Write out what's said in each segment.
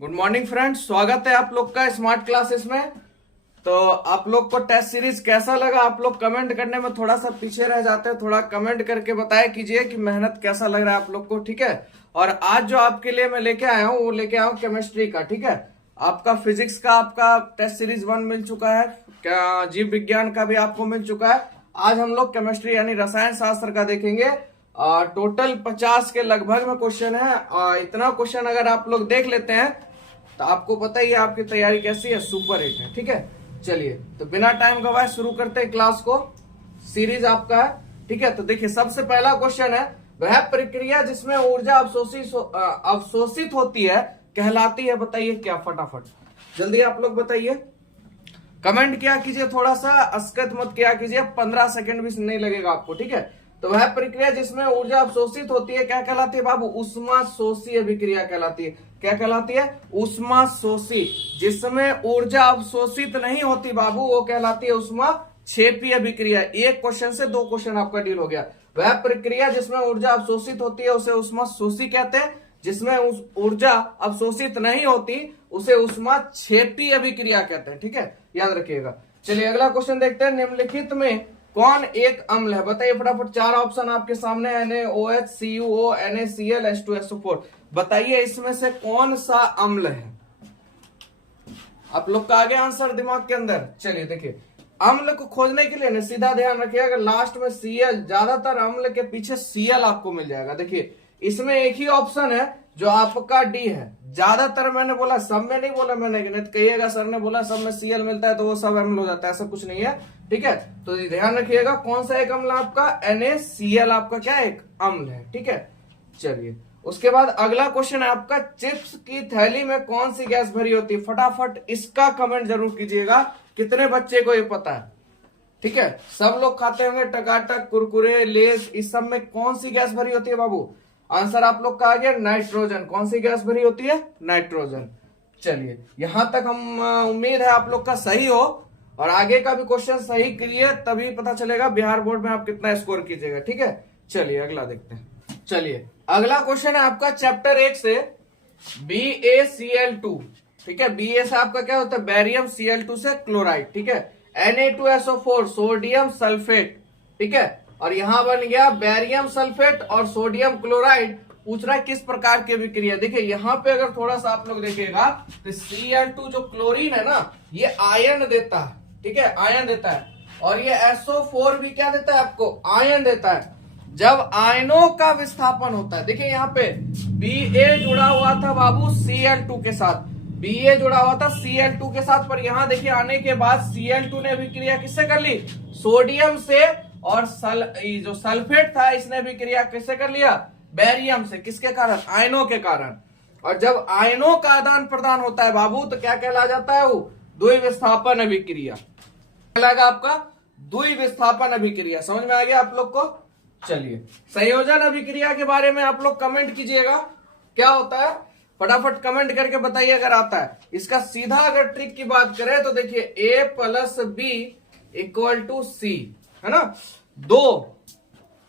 Good morning friends, स्वागत है आप लोग का स्मार्ट क्लासेस में। तो आप लोग को टेस्ट सीरीज कैसा लगा? आप लोग कमेंट करने में थोड़ा सा पीछे रह जाते हैं, थोड़ा कमेंट करके बताया कीजिए कि मेहनत कैसा लग रहा है आप लोग को, ठीक है। और आज जो आपके लिए मैं लेके आया हूँ वो लेके आया हूँ केमिस्ट्री का, ठीक है। आपका फिजिक्स का आपका टेस्ट सीरीज 1 मिल चुका है, क्या जीव विज्ञान का भी आपको मिल चुका है। आज हम लोग केमिस्ट्री यानी रसायन शास्त्र का देखेंगे। टोटल 50 के लगभग में क्वेश्चन है। इतना क्वेश्चन अगर आप लोग देख लेते हैं तो आपको पता ही है आपकी तैयारी कैसी है, सुपर हिट है, ठीक है। चलिए तो बिना टाइम गवाए शुरू करते हैं क्लास को। सीरीज आपका है, ठीक है। तो देखिए सबसे पहला क्वेश्चन है, वह प्रक्रिया जिसमें ऊर्जा अवशोषित होती है कहलाती है, बताइए क्या? फटाफट जल्दी आप लोग बताइए, कमेंट किया कीजिए, थोड़ा सा अस्कत मत किया कीजिए, 15 सेकंड भी नहीं लगेगा आपको, ठीक है। तो वह प्रक्रिया जिसमें ऊर्जा अवशोषित होती है क्या कहलाती है बाबू? ऊष्मा शोषी अभिक्रिया कहलाती है। क्या कहलाती है? ऊष्मा शोषी। जिसमें ऊर्जा अवशोषित नहीं होती बाबू वो कहलाती है ऊष्मा क्षेपी अभिक्रिया। एक क्वेश्चन से 2 क्वेश्चन आपका डील हो गया। वह प्रक्रिया जिसमें ऊर्जा अवशोषित होती है उसे ऊष्मा शोषी कहते हैं। जिसमें ऊर्जा अवशोषित नहीं होती उसे ऊष्मा क्षेपी अभिक्रिया कहते हैं, ठीक है, याद रखिएगा। चलिए अगला क्वेश्चन देखते हैं, निम्नलिखित में कौन एक अम्ल है? बताइए फटाफट, 4 ऑप्शन आपके सामने, NaOH, CuO, NaCl, H2SO4। बताइए इसमें से कौन सा अम्ल है? आप लोग का आगे आंसर दिमाग के अंदर। चलिए देखिए, अम्ल को खोजने के लिए सीधा ध्यान रखिएगा, लास्ट में Cl, ज्यादातर अम्ल के पीछे Cl आपको मिल जाएगा। देखिए इसमें एक ही ऑप्शन है जो आपका डी है। ज्यादातर मैंने बोला, सब में नहीं बोला मैंने, नहीं तो कहिएगा सर ने बोला सब में Cl मिलता है तो वो सब अम्ल हो जाता है, ऐसा कुछ नहीं है, ठीक है। तो ध्यान रखिएगा कौन सा एक अम्ल आपका? NaCl आपका क्या एक अम्ल है, ठीक है। चलिए उसके बाद अगला क्वेश्चन है आपका, चिप्स की थैली में कौन सी गैस भरी होती है? फटाफट इसका कमेंट जरूर कीजिएगा, कितने बच्चे को ये पता है, ठीक है। सब लोग खाते होंगे टकाटक, कुरकुरे, लेस, इस सब में कौन सी गैस भरी होती है बाबू? आंसर आप लोग का आ गया नाइट्रोजन। कौन सी गैस भरी होती है? नाइट्रोजन। चलिए यहां तक हम उम्मीद है आप लोग का सही हो, और आगे का भी क्वेश्चन सही करिए, तभी पता चलेगा बिहार बोर्ड में आप कितना स्कोर कीजिएगा, ठीक है। चलिए अगला देखते हैं। चलिए अगला क्वेश्चन है आपका चैप्टर 1 से, BaCl2, ठीक है। Ba से आपका क्या होता है? बैरियम, Cl2 से क्लोराइड, ठीक है। Na2SO4 सोडियम सल्फेट, ठीक है। और यहां बन गया बैरियम सल्फेट और सोडियम क्लोराइड। पूछ रहा है किस प्रकार की अभिक्रिया। देखिए यहाँ पे अगर थोड़ा सा आप लोग देखिएगा तो Cl2 जो क्लोरीन है ना, ये आयन देता है, ठीक है, आयन देता है। और ये SO4 भी क्या देता है आपको? आयन देता है। जब आयनों का विस्थापन होता है, देखिए यहाँ पे Ba जुड़ा हुआ था बाबू Cl2 के साथ, Ba जुड़ा हुआ था Cl2 के साथ, पर यहाँ देखिए आने के बाद Cl2 ने अभिक्रिया किससे कर ली? सोडियम से। और जो सल्फेट था इसने भी क्रिया किससे कर लिया? बैरियम से। किसके कारण? आयनों के कारण। और जब आयनों का आदान प्रदान होता है बाबू तो क्या कहला जाता है? वो द्विविस्थापन अभिक्रिया कहलाएगा आपका, द्विविस्थापन अभिक्रिया। समझ में आ गया आप लोग को? चलिए संयोजन अभिक्रिया के बारे में आप लोग कमेंट कीजिएगा, क्या होता है फटाफट कमेंट करके बताइए अगर आता है। इसका सीधा अगर ट्रिक की बात करें तो देखिए A+B = C, है ना। 2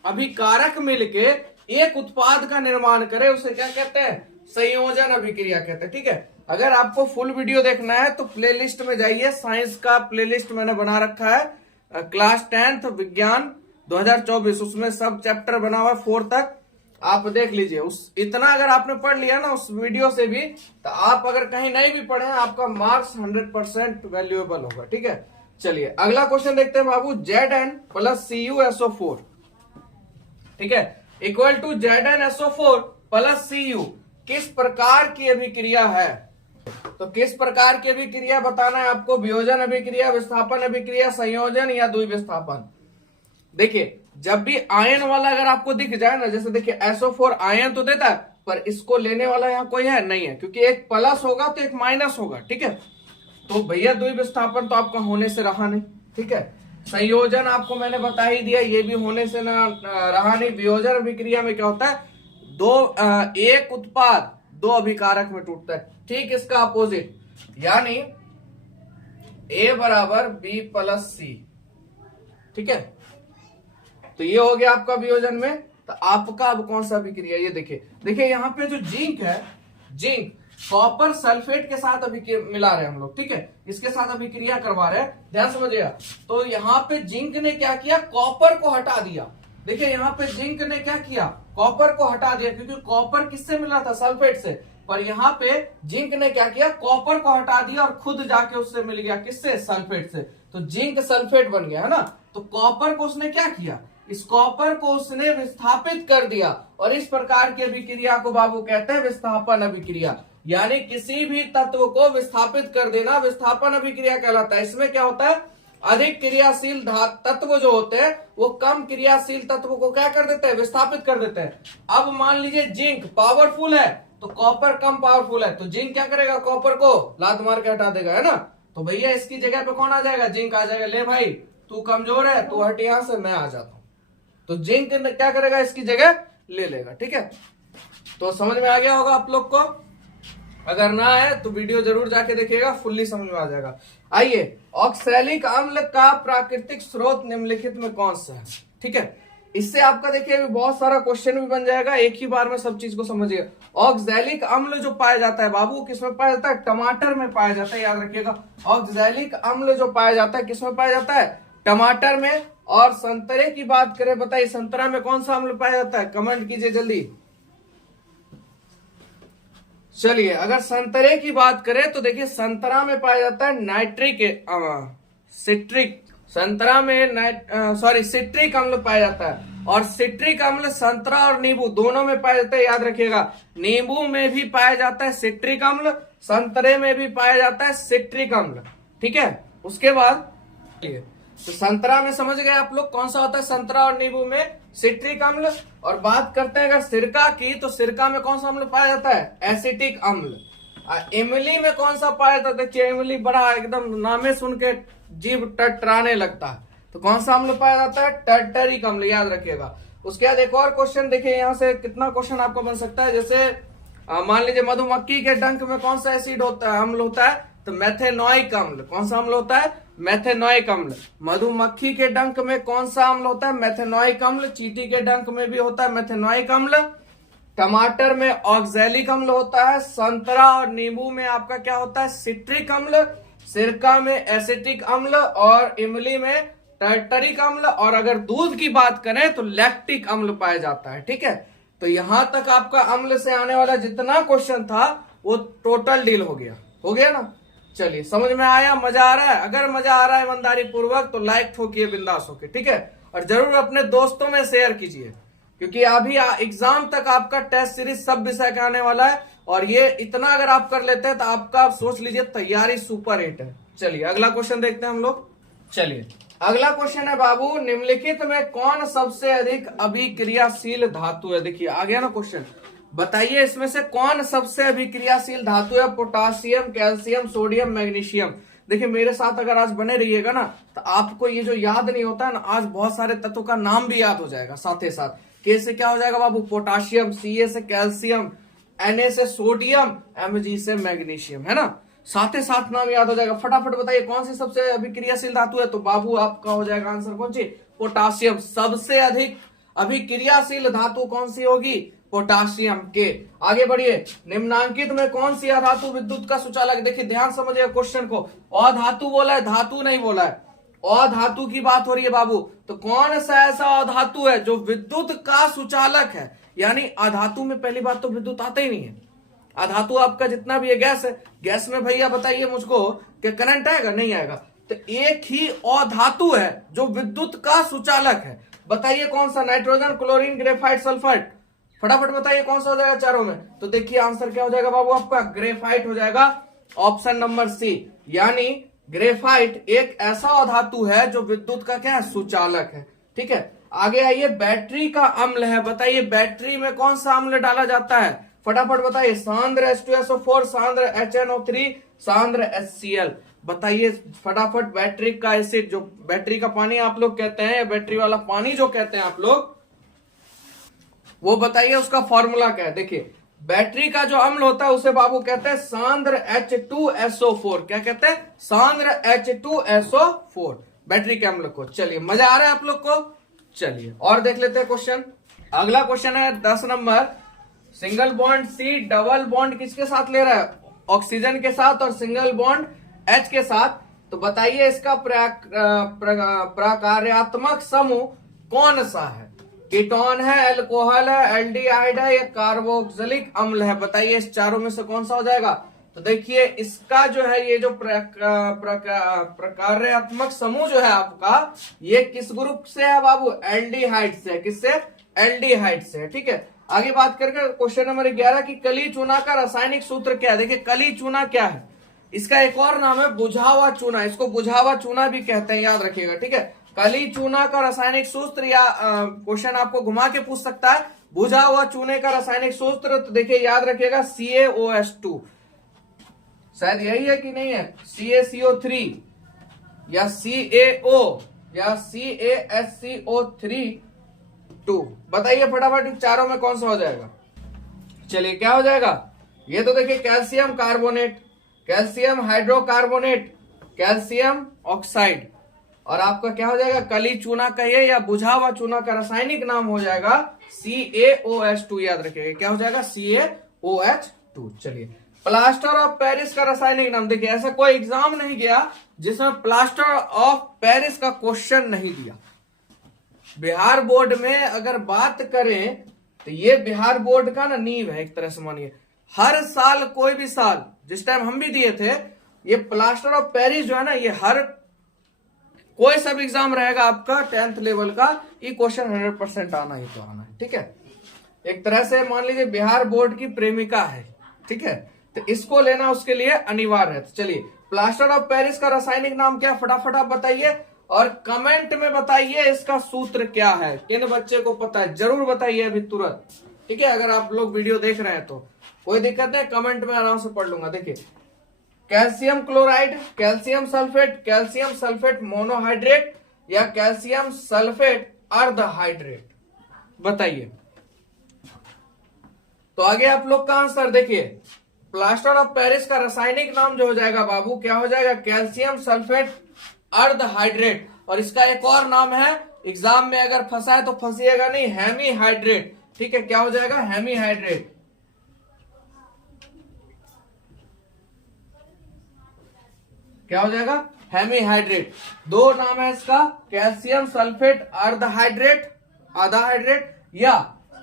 अभिकारक मिलके एक उत्पाद का निर्माण करे उसे क्या कहते हैं? संयोजन अभिक्रिया कहते हैं, ठीक है। अगर आपको फुल वीडियो देखना है तो प्लेलिस्ट में जाइए, साइंस का प्लेलिस्ट मैंने बना रखा है, क्लास 10th विज्ञान 2024, उसमें सब चैप्टर बना हुआ है 4 तक, आप देख लीजिए। उस इतना अगर आपने पढ़ लिया ना उस वीडियो से भी, तो आप अगर कहीं नहीं भी पढ़े आपका मार्क्स 100% वैल्यूएबल होगा, ठीक है। चलिए अगला क्वेश्चन देखते हैं बाबू, Zn + CuSO4, ठीक है, = ZnSO4 + Cu किस प्रकार की अभिक्रिया है? तो किस प्रकार की अभिक्रिया बताना है आपको? वियोजन अभिक्रिया, विस्थापन अभिक्रिया, संयोजन या द्विविस्थापन। देखिए जब भी आयन वाला अगर आपको दिख जाए ना, जैसे देखिए SO4 आयन तो देता है पर इसको लेने वाला यहाँ कोई है नहीं है, क्योंकि एक प्लस होगा तो एक माइनस होगा, ठीक है। तो भैया द्विविस्थापन तो आपका होने से रहा नहीं, ठीक है। संयोजन आपको मैंने बता ही दिया, ये भी होने से ना रहा नहीं। वियोजन अभिक्रिया में क्या होता है? एक उत्पाद 2 अभिकारक में टूटता है, ठीक इसका अपोजिट, यानी A = B + C, ठीक है। तो ये हो गया आपका वियोजन में। तो आपका अब कौन सा अभिक्रिया? ये देखिए यहाँ पे जो जिंक है, जिंक कॉपर सल्फेट के साथ अभी मिला रहे हैं हम लोग, ठीक है, इसके साथ अभिक्रिया करवा रहे हैं, ध्यान समझिएगा। तो यहाँ पे जिंक ने क्या किया, कॉपर को हटा दिया। देखिए यहाँ पे जिंक ने क्या किया, कॉपर को हटा दिया, क्योंकि कॉपर किससे मिला था, सल्फेट से। पर यहाँ पे जिंक ने क्या किया, कॉपर को हटा दिया और खुद जाके उससे मिल गया, किससे, सल्फेट से। तो जिंक सल्फेट बन गया, है ना। तो कॉपर को उसने क्या किया, इस कॉपर को उसने विस्थापित कर दिया, और इस प्रकार की अभिक्रिया को बाबू कहते हैं विस्थापन अभिक्रिया। यानी किसी भी तत्व को विस्थापित कर देना विस्थापन अभिक्रिया कहलाता है। इसमें क्या होता है, अधिक क्रियाशील तत्व जो होते हैं वो कम क्रियाशील तत्व को क्या कर देते हैं, विस्थापित कर देते हैं। अब मान लीजिए जिंक पावरफुल है तो कॉपर कम पावरफुल है, तो जिंक क्या करेगा, कॉपर को लात मार के हटा देगा, है ना। तो भैया इसकी जगह पे कौन आ जाएगा, जिंक आ जाएगा। ले भाई तू कमजोर है, तू हट यहां से, मैं आ जाता हूं। तो जिंक क्या करेगा, इसकी जगह ले लेगा, ठीक है। तो समझ में आ गया होगा आप लोग को, अगर ना है तो वीडियो जरूर जाके देखिएगा, फुल्ली समझ में आ जाएगा। आइए, ऑक्सैलिक अम्ल का प्राकृतिक स्रोत निम्नलिखित में कौन सा है, ठीक है। इससे आपका देखिए अभी बहुत सारा क्वेश्चन भी बन जाएगा, एक ही बार में सब चीज को समझिए। ऑक्सैलिक अम्ल जो पाया जाता है बाबू, किसमें पाया जाता है, टमाटर में पाया जाता है, याद रखिएगा। ऑक्सैलिक अम्ल जो पाया जाता है किसमें पाया जाता है, टमाटर में। और संतरे की बात करें, बताइए संतरा में कौन सा अम्ल पाया जाता है, कमेंट कीजिए जल्दी। चलिए, अगर संतरे की बात करें तो देखिए संतरा में पाया जाता है सिट्रिक, संतरा में सिट्रिक अम्ल पाया जाता है। और सिट्रिक अम्ल संतरा और नींबू दोनों में पाया जाता है, याद रखिएगा। नींबू में भी पाया जाता है सिट्रिक अम्ल, संतरे में भी पाया जाता है सिट्रिक अम्ल, ठीक है। उसके बाद तो संतरा में समझ गए आप लोग कौन सा होता है, संतरा और नींबू में सिट्रिक अम्ल। और बात करते हैं अगर सिरका की, तो सिरका में कौन सा अम्ल पाया जाता है, एसिटिक अम्ल। इमली में कौन सा पाया जाता है, देखिए इमली बड़ा एकदम नामे सुन के जीभ टटराने लगता है, तो कौन सा अम्ल पाया जाता है, टर्टरिक अम्ल, याद रखिएगा। उसके बाद एक और क्वेश्चन देखिए, यहाँ से कितना क्वेश्चन आपको बन सकता है। जैसे मान लीजिए मधुमक्खी के डंक में कौन सा एसिड होता है, अम्ल होता है, तो मेथेनोइक अम्ल। कौन सा अम्ल होता है, मेथेनोइक अम्ल। मधुमक्खी के डंक में कौन सा अम्ल होता है, मेथेनोइक अम्ल। चींटी के डंक में भी होता है मेथेनोइक अम्ल। टमाटर में ऑक्सैलिक अम्ल होता है। संतरा और नींबू में आपका क्या होता है, सिट्रिक अम्ल। सिरका में एसिटिक अम्ल और इमली में टर्टरिक अम्ल। और अगर दूध की बात करें तो लैक्टिक अम्ल पाया जाता है, ठीक है। तो यहां तक आपका अम्ल से आने वाला जितना क्वेश्चन था वो टोटल डील हो गया ना। चलिए, समझ में आया, मजा आ रहा है। अगर मजा आ रहा है ईमानदारी पूर्वक तो लाइक ठोकिए बिंदास होके, ठीक है। और जरूर अपने दोस्तों में शेयर कीजिए, क्योंकि अभी एग्जाम तक आपका टेस्ट सीरीज सब विषय का आने वाला है। और ये इतना अगर आप कर लेते हैं तो आपका सोच लीजिए तैयारी सुपर हिट है। चलिए अगला क्वेश्चन देखते हैं हम लोग। चलिए अगला क्वेश्चन है बाबू, निम्नलिखित में कौन सबसे अधिक अभिक्रियाशील धातु है। देखिए आ गया ना क्वेश्चन, बताइए इसमें से कौन सबसे अभिक्रियाशील धातु है। Potassium, calcium, sodium, magnesium. देखिए मेरे साथ अगर आज बने रहिएगा ना तो आपको ये जो याद नहीं होता है ना, आज बहुत सारे तत्वों का नाम भी याद हो जाएगा साथ ही साथ। के से क्या हो जाएगा बाबू, पोटासियम। सी से कैल्शियम, Na से सोडियम, Mg से मैग्नीशियम, है ना। साथ ही साथ नाम याद हो जाएगा। फटाफट बताइए कौन सी सबसे अभिक्रियाशील धातु है, तो बाबू आपका हो जाएगा आंसर कौन सी, पोटासियम। सबसे अधिक अभिक्रियाशील धातु कौन सी होगी, पोटासियम के। आगे बढ़िए, निम्नांकित में कौन सी अधातु विद्युत का सुचालक। देखिए ध्यान समझिए क्वेश्चन को, अधातु बोला है, धातु नहीं बोला है। अधातु की बात हो रही है बाबू, तो कौन सा ऐसा अधातु है जो विद्युत का सुचालक है। यानी अधातु में पहली बात तो विद्युत आता ही नहीं है। अधातु आपका जितना भी है गैस है, गैस में भैया बताइए मुझको कि करंट आएगा, नहीं आएगा। तो एक ही अधातु है जो विद्युत का सुचालक है, बताइए कौन सा। Nitrogen, chlorine, graphite, sulphur. फटाफट बताइए कौन सा हो जाएगा चारों में। तो देखिए आंसर क्या हो जाएगा बाबू आपका, ग्रेफाइट हो जाएगा, ऑप्शन नंबर सी। यानी ग्रेफाइट एक ऐसा अधातु है जो विद्युत का क्या है, सुचालक है, ठीक है। आगे आइए, बैटरी का अम्ल है, बताइए बैटरी में कौन सा अम्ल डाला जाता है। फटाफट बताइए, सांद्र H2SO4, सांद्र HNO3, सांद्र HCl। बताइए फटाफट, बैटरी का एसिड, जो बैटरी का पानी आप लोग कहते हैं, बैटरी वाला पानी जो कहते हैं आप लोग, वो बताइए उसका फॉर्मूला क्या है। देखिए बैटरी का जो अम्ल होता है उसे बाबू कहते हैं सांद्र H2SO4। क्या कहते हैं, सांद्र H2SO4, बैटरी के अम्ल को। चलिए मजा आ रहा है आप लोग को। चलिए और देख लेते हैं क्वेश्चन। अगला क्वेश्चन है 10 number, single bond C double bond किसके साथ ले रहा है? ऑक्सीजन के साथ, और सिंगल बॉन्ड H के साथ। तो बताइए इसका प्रकार्यात्मक समूह कौन सा है? कीटोन है, अल्कोहल है, एल्डिहाइड है या कार्बोक्सिलिक अम्ल है? बताइए इस चारों में से कौन सा हो जाएगा? तो देखिए इसका जो है ये जो प्रकार्यात्मक समूह जो है आपका, ये किस ग्रुप से है बाबू? एल्डिहाइड से। किससे? एल्डिहाइड से। ठीक है, आगे बात करके क्वेश्चन नंबर 11 की कली चूना का रासायनिक सूत्र क्या है? देखिए कली चूना क्या है, इसका एक और नाम है बुझा हुआ चूना। इसको बुझा हुआ चूना भी कहते हैं, याद रखिएगा। ठीक है, कली चूना का रासायनिक सूत्र, या क्वेश्चन आपको घुमा के पूछ सकता है बुझा हुआ चूने का रासायनिक सूत्र। तो देखिए याद रखिएगा CaOH2, शायद यही है कि नहीं है, CaCO3 या CaO या CaSCO3 बताइए फटाफट चारों में कौन सा हो जाएगा? चलिए क्या हो जाएगा? ये तो देखिए calcium carbonate, calcium hydrocarbonate, calcium oxide, और आपका क्या हो जाएगा? कली चूना कहिए या बुझा हुआ चूना का रासायनिक नाम हो जाएगा CaOH2। याद रखिएगा क्या हो जाएगा? CaOH2। चलिए प्लास्टर ऑफ पेरिस का रासायनिक नाम। देखिए ऐसा कोई एग्जाम नहीं गया जिसमें प्लास्टर ऑफ पेरिस का क्वेश्चन नहीं दिया। बिहार बोर्ड में अगर बात करें तो ये बिहार बोर्ड का ना नींव है एक तरह से, मानिए हर साल कोई भी साल, जिस टाइम हम भी दिए थे, ये प्लास्टर ऑफ पेरिस जो है ना, ये हर कोई सब एग्जाम रहेगा आपका 10th लेवल का, ये क्वेश्चन 100% आना ही तो आना है। ठीक है, एक तरह से मान लीजिए बिहार बोर्ड की प्रेमिका है। ठीक है, तो इसको लेना उसके लिए अनिवार्य है। तो चलिए प्लास्टर ऑफ पेरिस का रासायनिक नाम क्या? फटाफट आप बताइए और कमेंट में बताइए इसका सूत्र क्या है। किन बच्चे को पता है जरूर बताइए अभी तुरंत। ठीक है, अगर आप लोग वीडियो देख रहे हैं तो कोई दिक्कत नहीं, कमेंट में आराम से पढ़ लूंगा। देखिए calcium chloride, calcium sulphate, calcium sulphate monohydrate या कैल्शियम सल्फेट अर्धहाइड्रेट, बताइए। तो आगे आप लोग का आंसर देखिए, प्लास्टर ऑफ पेरिस का रासायनिक नाम जो हो जाएगा बाबू, क्या हो जाएगा? कैल्शियम सल्फेट अर्धहाइड्रेट। और इसका एक और नाम है, एग्जाम में अगर फंसा है तो फंसिएगा नहीं, हेमीहाइड्रेट। ठीक है, क्या हो जाएगा? हेमीहाइड्रेट। क्या हो जाएगा? हेमीहाइड्रेट। दो नाम है इसका, कैल्शियम सल्फेट अर्धहाइड्रेट आधा हाइड्रेट या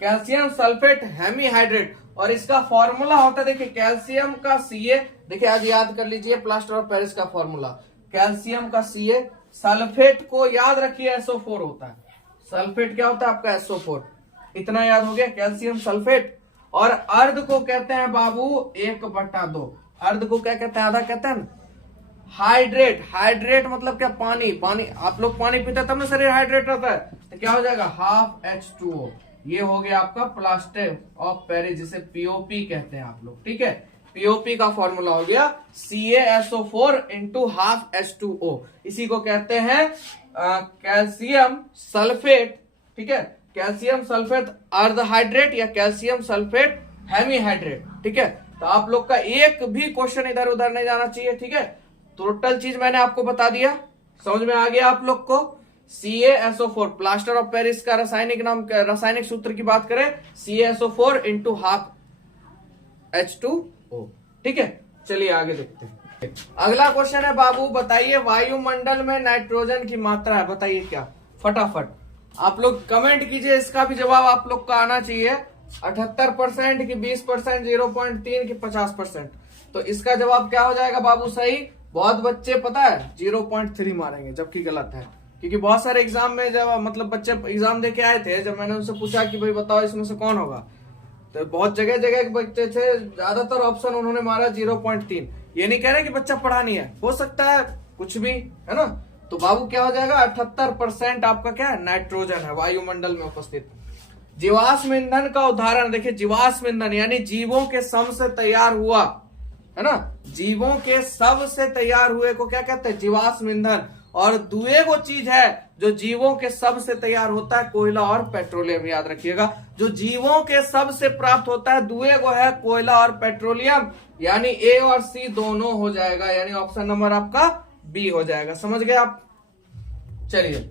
कैल्शियम सल्फेट हेमीहाइड्रेट। और इसका फॉर्मूला होता है, देखिए कैल्शियम का Ca, देखिए आज याद कर लीजिए प्लास्टर ऑफ पेरिस का फॉर्मूला, कैल्शियम का Ca, सल्फेट को याद रखिए SO4 होता है। सल्फेट क्या होता है आपका? SO4। इतना याद हो गया, कैल्शियम सल्फेट। और अर्ध को कहते हैं बाबू 1/2। अर्ध को क्या कहते हैं? आधा कहते हैं। हाइड्रेट, हाइड्रेट मतलब क्या? पानी। पानी आप लोग पानी पीते तब ना शरीर हाइड्रेट रहता है, तो क्या हो जाएगा? ½ H2O। ये हो गया आपका प्लास्टर ऑफ पेरिस, जिसे POP कहते हैं आप लोग। ठीक है, POP का फॉर्मूला हो गया CaSO4 × ½ H2O। इसी को कहते हैं कैल्शियम सल्फेट। ठीक है, कैल्शियम सल्फेट अर्धहाइड्रेट या कैल्शियम सल्फेट हेमीहाइड्रेट। ठीक है, तो आप लोग का एक भी क्वेश्चन इधर उधर नहीं जाना चाहिए। ठीक है, टोटल चीज मैंने आपको बता दिया, समझ में आ गया आप लोग को? CaSO4 प्लास्टर ऑफ पेरिस का रासायनिक नाम, रासायनिक सूत्र की बात करें CaSO4 × ½ H2O। ठीक है, चलिए आगे देखते हैं। अगला क्वेश्चन है बाबू, बताइए वायुमंडल में नाइट्रोजन की मात्रा है, बताइए क्या? फटाफट आप लोग कमेंट कीजिए, इसका भी जवाब आप लोग का आना चाहिए। 78% की 20%, 0.3 की 50%। तो इसका जवाब क्या हो जाएगा बाबू? सही। बहुत बच्चे पता है 0.3 मारेंगे, जबकि गलत है, क्योंकि बहुत सारे एग्जाम में जब मतलब बच्चे एग्जाम देके आए थे, जब मैंने उनसे पूछा कि भाई बताओ इसमें से कौन होगा, तो बहुत जगह जगह के बच्चे थे, ज्यादातर ऑप्शन उन्होंने मारा 0.3। ये नहीं कह रहे कि बच्चा पढ़ा नहीं है, हो सकता है कुछ भी, है ना। तो बाबू क्या हो जाएगा? 78% आपका क्या है? नाइट्रोजन है वायुमंडल में उपस्थित। जीवाश्म ईंधन का उदाहरण देखिए, जीवाश्म ईंधन यानी जीवों के श्रम से तैयार हुआ, है ना, जीवों के शव से तैयार हुए को क्या कहते हैं? जीवाश्म ईंधन। और दुए वो चीज है जो जीवों के शव से तैयार होता है, कोयला और पेट्रोलियम। याद रखिएगा, जो जीवों के शव से प्राप्त होता है दुए को है कोयला और पेट्रोलियम, यानी A और C दोनों हो जाएगा, यानी ऑप्शन नंबर आपका B हो जाएगा। समझ गए आप? चलिए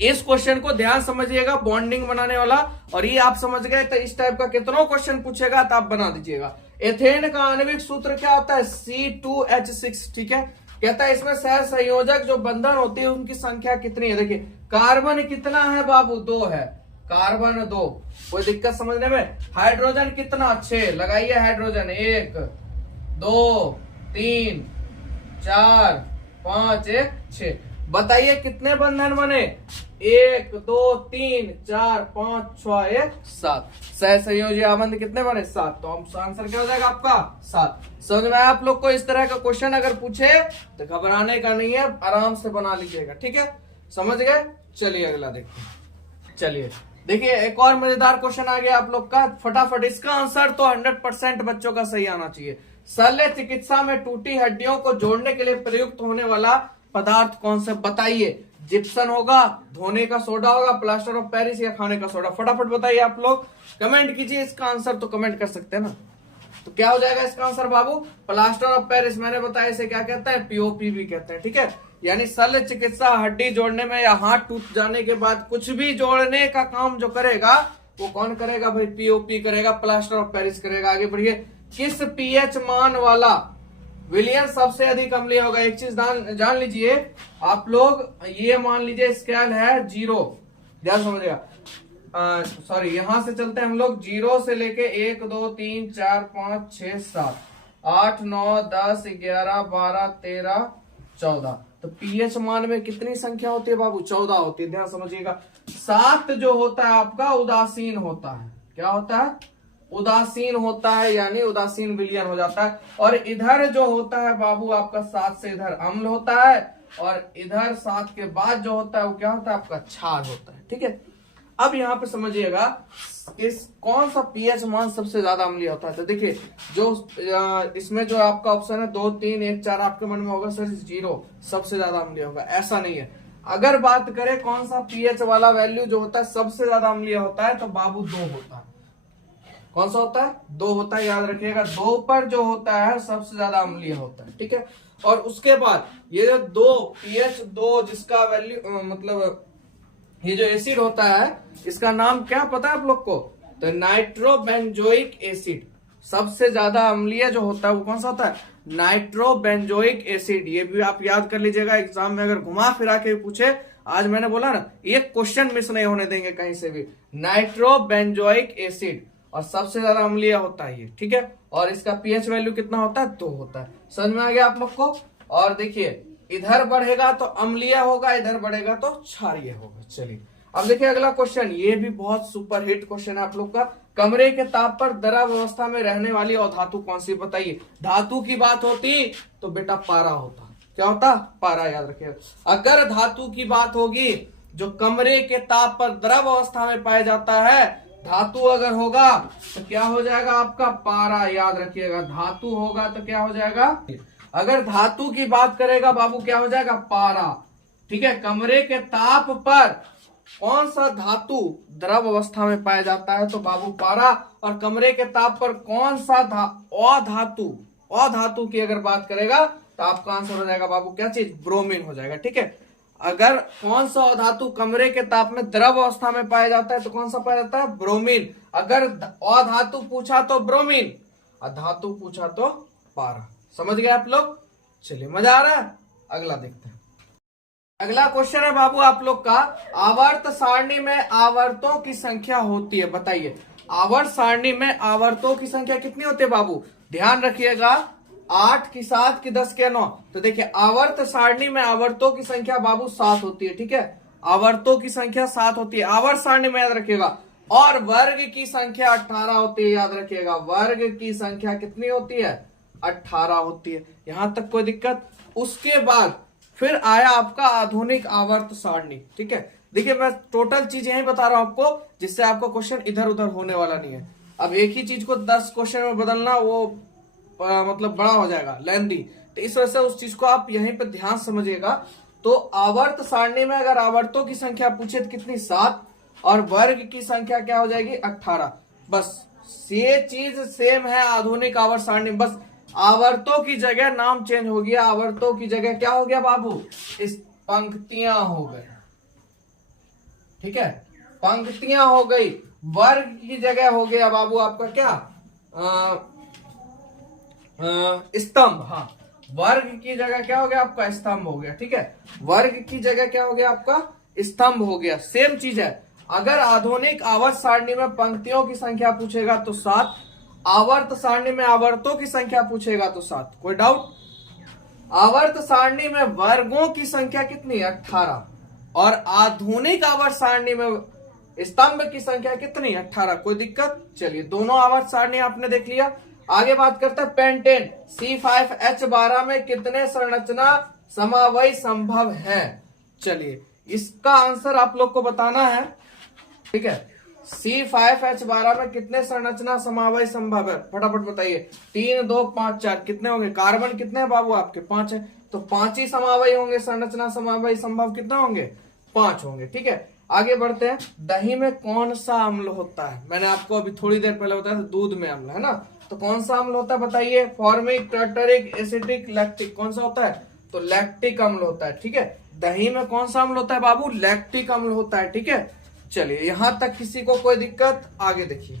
इस क्वेश्चन को ध्यान समझिएगा, बॉन्डिंग बनाने वाला। और ये आप समझ गए तो इस टाइप का कितना क्वेश्चन पूछेगा तो आप बना दीजिएगा। एथेन का आणविक सूत्र क्या होता है? C2H6। ठीक है, कहता है इसमें सह संयोजक जो बंधन होती है उनकी संख्या कितनी है। देखिए कार्बन कितना है बाबू? 2 है, कार्बन 2, कोई दिक्कत समझने में। हाइड्रोजन कितना? 6, लगाइए हाइड्रोजन 1 2 3 4 5 1 6। बताइए कितने बंधन बने? 1 2 3 4 5 6 1 7। सह संयोजी आबंध कितने बने? 7। तो आंसर क्या हो जाएगा आपका? 7। समझ में आया आप लोग को? इस तरह का क्वेश्चन अगर पूछे तो घबराने का नहीं है, आराम से बना लीजिएगा। ठीक है, समझ गए? चलिए अगला देखते हैं। चलिए देखिए एक और मजेदार क्वेश्चन आ गया आप लोग का, फटाफट इसका आंसर तो 100% बच्चों का सही आना चाहिए। शल्य चिकित्सा में टूटी हड्डियों को जोड़ने के लिए प्रयुक्त होने वाला पदार्थ कौन सा? बताइए। जिप्सन होगा, धोने का सोडा होगा, प्लास्टर ऑफ पेरिस या खाने का सोडा? फटाफट बताइए आप लोग, कमेंट कीजिए। इसका आंसर तो कमेंट कर सकते हैं ना। तो क्या हो जाएगा इसका answer Babu? Plaster of Paris. मैंने बताया इसे क्या कहते हैं? पीओपी भी कहते हैं। ठीक है, यानी शल्य चिकित्सा हड्डी जोड़ने में या हाथ टूट जाने के बाद कुछ भी जोड़ने का काम जो करेगा वो कौन करेगा भाई? पीओपी करेगा, प्लास्टर ऑफ पेरिस करेगा। आगे बढ़िए। किस पीएच मान वाला विलियन सबसे अधिक अम्लीय होगा? एक चीज जान लीजिए आप लोग, ये मान लीजिए स्केल है 0, ध्यान समझिएगा। सॉरी, यहां से चलते हैं हम लोग 0 से लेके 1 2 3 4 5 6 7 8 9 10 11 12 13 14। तो पीएच मान में कितनी संख्या होती है बाबू? 14 होती है। ध्यान समझिएगा। 7 जो होता है आपका उदासीन होता है। क्या होता है? उदासीन होता है, यानी उदासीन विलयन हो जाता है। और इधर जो होता है बाबू आपका 7 से इधर अम्ल होता है, और इधर 7 के बाद जो होता है वो क्या होता है? आपका क्षार होता है। ठीक है, अब यहाँ पे समझिएगा इस कौन सा पीएच मान सबसे ज्यादा अम्लीय होता है। तो देखिए जो इसमें जो आपका ऑप्शन है 2 3 1 4, आपके मन में होगा सर 0 सबसे ज्यादा अम्लीय होगा। ऐसा नहीं है। अगर बात करें कौन सा पीएच वाला वैल्यू जो होता है सबसे ज्यादा अम्लीय होता है, तो बाबू 2 होता है। कौन सा होता है? 2 होता है, याद रखिएगा। 2 पर जो होता है सबसे ज्यादा अम्लीय होता है। ठीक है, और उसके बाद ये जो 2 pH 2 जिसका वैल्यू मतलब ये जो एसिड होता है इसका नाम क्या पता है आप लोग को? तो नाइट्रोबेंजोइक एसिड। सबसे ज्यादा अम्लीय जो होता है वो कौन सा होता है? Nitrobenzoic acid. ये भी आप याद कर लीजिएगा, एग्जाम में अगर घुमा फिरा के पूछे, आज मैंने बोला ना एक क्वेश्चन मिस नहीं होने देंगे कहीं से भी। नाइट्रोबेंजोइक एसिड, और सबसे ज्यादा अम्लीय होता है ये। ठीक है, और इसका पीएच वैल्यू कितना होता है? 2 होता है। समझ में आ गया आप लोग को? और देखिए इधर बढ़ेगा तो अम्लीय होगा, इधर बढ़ेगा तो क्षारीय होगा। चलिए अब देखिए अगला क्वेश्चन, ये भी बहुत सुपर हिट क्वेश्चन है आप लोग का। कमरे के ताप पर द्रव अवस्था में रहने वाली अधातु कौन सी? बताइए। धातु की बात होती तो बेटा पारा होता। क्या होता? पारा, याद रखिएगा। अगर धातु की बात होगी जो कमरे के ताप पर द्रव अवस्था में पाया जाता है, धातु अगर होगा तो क्या हो जाएगा आपका? पारा, याद रखिएगा। धातु होगा तो क्या हो जाएगा? अगर धातु की बात करेगा बाबू क्या हो जाएगा? पारा। ठीक है, कमरे के ताप पर कौन सा धातु द्रव अवस्था में पाया जाता है? तो बाबू पारा। और कमरे के ताप पर कौन सा अधातु की अगर बात करेगा तो आपका आंसर हो जाएगा बाबू क्या चीज? ब्रोमीन हो जाएगा। ठीक है, अगर कौन सा अधातु कमरे के ताप में द्रव अवस्था में पाया जाता है तो कौन सा पाया जाता है? ब्रोमीन। अगर अधातु पूछा तो ब्रोमीन, अधातु पूछा तो पारा। समझ गए आप लोग? चलिए मजा आ रहा है? अगला देखते हैं। अगला क्वेश्चन है बाबू आप लोग का, आवर्त सारणी में आवर्तों की संख्या होती है। बताइए आवर्त सारणी में आवर्तों की संख्या कितनी होती है बाबू? ध्यान रखिएगा, 8 की 7 की 10 के 9। तो देखिए आवर्त सारणी में आवर्तों की संख्या बाबू 7 होती है। ठीक है, आवर्तों की संख्या 7 होती है आवर्त सारणी में, याद रखिएगा। और वर्ग की संख्या 18 होती है, याद रखिएगा। वर्ग की संख्या कितनी होती है? 18 होती है। यहां तक कोई दिक्कत? उसके बाद फिर आया आपका आधुनिक आवर्त सारणी। ठीक है, देखिए मैं टोटल चीज यही बता रहा हूं आपको, जिससे आपको क्वेश्चन इधर उधर होने वाला नहीं है। अब एक ही चीज को 10 क्वेश्चन में बदलना वो मतलब बड़ा हो जाएगा, लेंदी। तो इस वजह से उस चीज को आप यहीं पे ध्यान समझिएगा। तो आवर्त सारणी में अगर आवर्तों की संख्या पूछे तो कितनी? 7, और वर्ग की संख्या क्या हो जाएगी? 18। बस ये चीज सेम है आधुनिक आवर्त सारणी, बस आवर्तों की जगह नाम चेंज हो गया। आवर्तों की जगह क्या हो गया बाबू? इस पंक्तियां हो गए। ठीक है, पंक्तियां हो गई, वर्ग की जगह हो गया बाबू आपका क्या, स्तंभ। हाँ, वर्ग की जगह क्या हो गया आपका, स्तंभ हो गया। ठीक है, वर्ग की जगह क्या हो गया आपका, स्तंभ हो गया। सेम चीज है, अगर आधुनिक आवर्त सारणी में पंक्तियों की संख्या पूछेगा तो 7, आवर्त सारणी में आवर्तों की संख्या पूछेगा तो 7। कोई डाउट? आवर्त सारणी में वर्गों की संख्या कितनी, 18, और आधुनिक आवर्त सारणी में स्तंभ की संख्या कितनी, 18। कोई दिक्कत? चलिए, दोनों आवर्त सारणी आपने देख लिया। आगे बात करते हैं पेंटेन C5H12 में कितने संरचना समावयव संभव है। चलिए, इसका आंसर आप लोग को बताना है। ठीक है, C5H12 में कितने संरचना समावयव संभव है, फटाफट बताइए। 3 2 5 4 कितने होंगे? कार्बन कितने हैं बाबू आपके? 5 है, तो 5 ही समावयव होंगे। संरचना समावयव संभव कितने होंगे? 5 होंगे। ठीक है, आगे बढ़ते हैं। दही में कौन सा अम्ल होता है? मैंने आपको अभी थोड़ी देर पहले बताया था, दूध में अम्ल है ना, तो कौन सा अम्ल होता है बताइए? Formic, tartaric, acetic, lactic. कौन सा होता है? तो लैक्टिक अम्ल होता है। ठीक है, दही में कौन सा अम्ल होता है बाबू? लैक्टिक अम्ल होता है। ठीक है, चलिए, यहां तक किसी को कोई दिक्कत? आगे देखिए।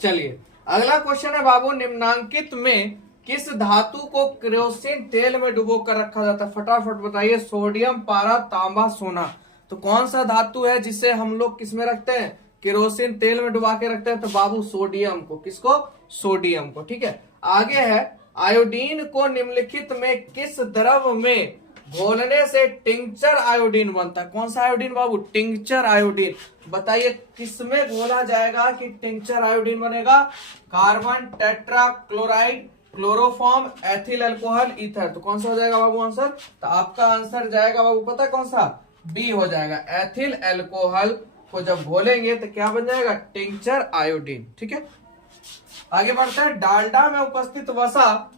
चलिए, अगला क्वेश्चन है बाबू, निम्नांकित में किस धातु को केरोसिन तेल में डुबो कर रखा जाता है? फटाफट बताइए। सोडियम, पारा, तांबा, सोना। तो कौन सा धातु है जिसे हम लोग किस में रखते हैं? केरोसिन तेल में डुबा के रखते हैं। तो बाबू सोडियम को। किसको? सोडियम को। ठीक है, आगे है, आयोडीन को निम्नलिखित में किस द्रव में घोलने से टिंक्चर आयोडीन बनता है? कौन सा आयोडीन बाबू? Tincture iodine. बताइए किसमें घोला जाएगा कि टिंक्चर आयोडीन बनेगा? Carbon, tetra chloride, chloroform, ethyl alcohol, ether. तो कौन सा हो जाएगा बाबू आंसर? तो आपका आंसर जाएगा बाबू, पता है कौन सा? बी हो जाएगा। एथिल अल्कोहल को जब घोलेंगे तो क्या बन जाएगा? Tincture iodine. ठीक है, आगे बढ़ते हैं। डालडा में उपस्थित वसा,